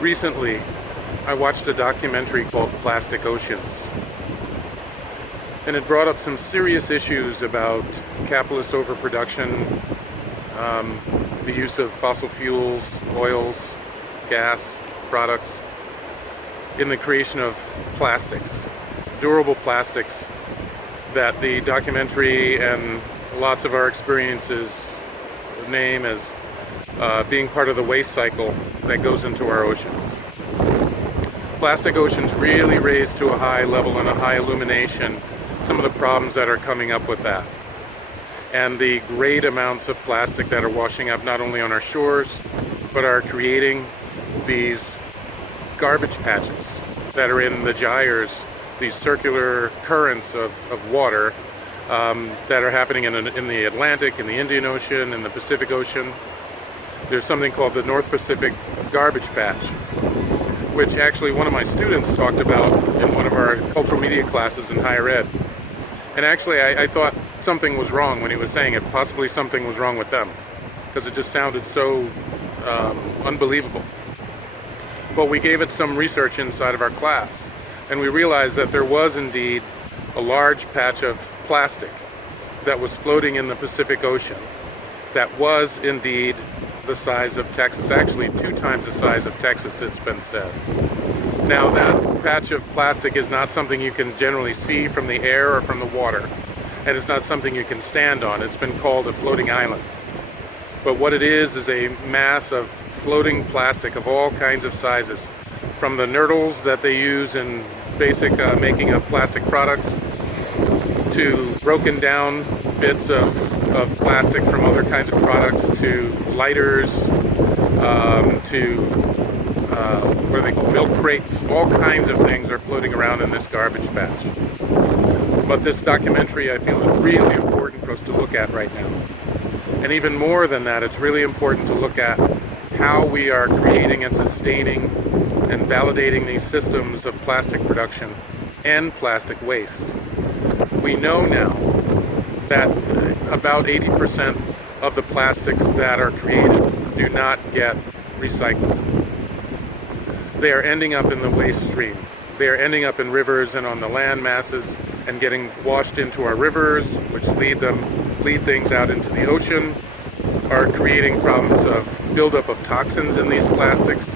Recently, I watched a documentary called Plastic Oceans, and it brought up some serious issues about capitalist overproduction, the use of fossil fuels, oils, gas products in the creation of plastics, durable plastics that the documentary and lots of our experiences name as being part of the waste cycle that goes into our oceans. Plastic oceans really raise to a high level and a high illumination some of the problems that are coming up with that, and the great amounts of plastic that are washing up not only on our shores but are creating these garbage patches that are in the gyres, these circular currents of water that are happening in the Atlantic, in the Indian Ocean, in the Pacific Ocean. There's something called the North Pacific Garbage Patch, which actually one of my students talked about in one of our cultural media classes in higher ed. And actually I thought something was wrong when he was saying it. Possibly something was wrong with them, because it just sounded so unbelievable. But we gave it some research inside of our class, and we realized that there was indeed a large patch of plastic that was floating in the Pacific Ocean that was indeed the size of Texas, actually 2 times the size of Texas, it's been said. Now, that patch of plastic is not something you can generally see from the air or from the water, and it's not something you can stand on. It's been called a floating island. But what it is a mass of floating plastic of all kinds of sizes, from the nurdles that they use in basic making of plastic products, to broken down bits of plastic from other kinds of products, to lighters, to what are they called, milk crates. All kinds of things are floating around in this garbage patch. But this documentary, I feel, is really important for us to look at right now. And even more than that, it's really important to look at how we are creating and sustaining and validating these systems of plastic production and plastic waste. We know now that about 80% of the plastics that are created do not get recycled. They are ending up in the waste stream. They are ending up in rivers and on the land masses and getting washed into our rivers, which lead things out into the ocean, are creating problems of buildup of toxins in these plastics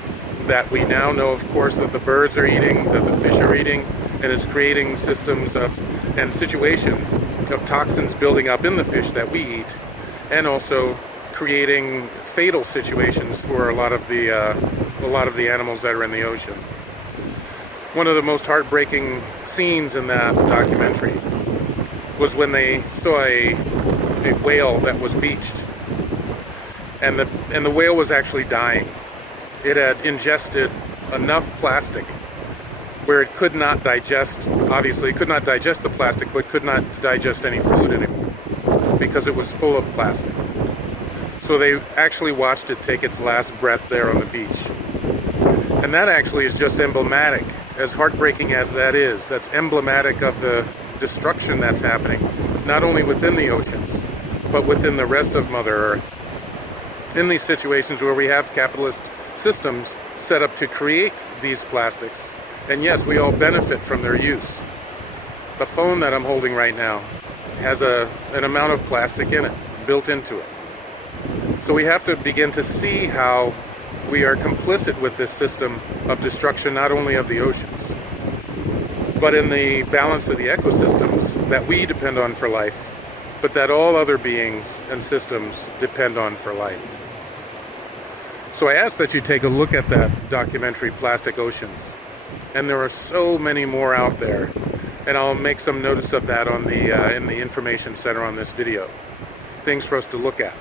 that we now know, of course, that the birds are eating, that the fish are eating, and it's creating systems and situations of toxins building up in the fish that we eat, and also creating fatal situations for a lot of the animals that are in the ocean. One of the most heartbreaking scenes in that documentary was when they saw a whale that was beached, and the whale was actually dying. It had ingested enough plastic where it could not digest, obviously it could not digest the plastic, but could not digest any food anymore because it was full of plastic. So they actually watched it take its last breath there on the beach. And that actually is just emblematic, as heartbreaking as that is, that's emblematic of the destruction that's happening, not only within the oceans, but within the rest of Mother Earth. In these situations where we have capitalist systems set up to create these plastics, and yes, we all benefit from their use. The phone that I'm holding right now has an amount of plastic in it, built into it. So we have to begin to see how we are complicit with this system of destruction, not only of the oceans, but in the balance of the ecosystems that we depend on for life, but that all other beings and systems depend on for life. So I ask that you take a look at that documentary, Plastic Oceans. And there are so many more out there, and I'll make some notice of that on in the information center on this video. Things for us to look at.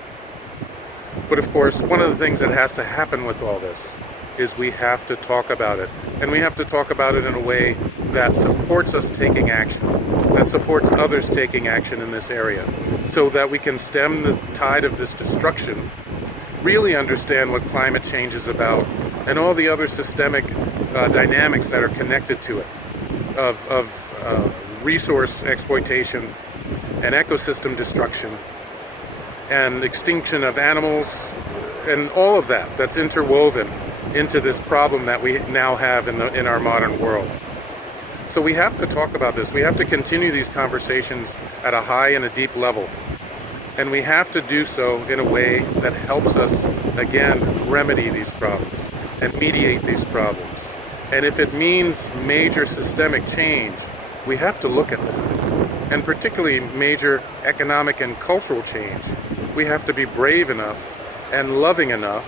But of course, one of the things that has to happen with all this is we have to talk about it. And we have to talk about it in a way that supports us taking action, that supports others taking action in this area, so that we can stem the tide of this destruction, really understand what climate change is about, and all the other systemic dynamics that are connected to it, of resource exploitation and ecosystem destruction and extinction of animals and all of that that's interwoven into this problem that we now have in our modern world. So we have to talk about this. We have to continue these conversations at a high and a deep level. And we have to do so in a way that helps us, again, remedy these problems and mediate these problems. And if it means major systemic change, we have to look at that. And particularly major economic and cultural change. We have to be brave enough and loving enough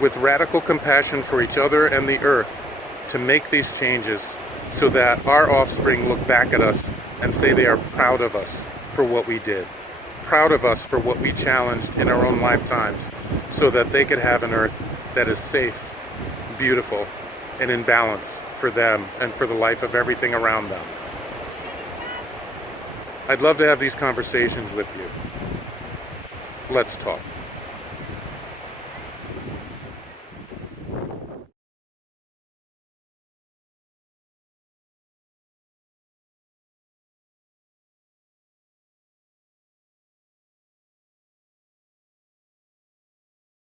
with radical compassion for each other and the earth to make these changes so that our offspring look back at us and say they are proud of us for what we did. Proud of us for what we challenged in our own lifetimes so that they could have an earth that is safe, beautiful, and in balance for them and for the life of everything around them. I'd love to have these conversations with you. Let's talk.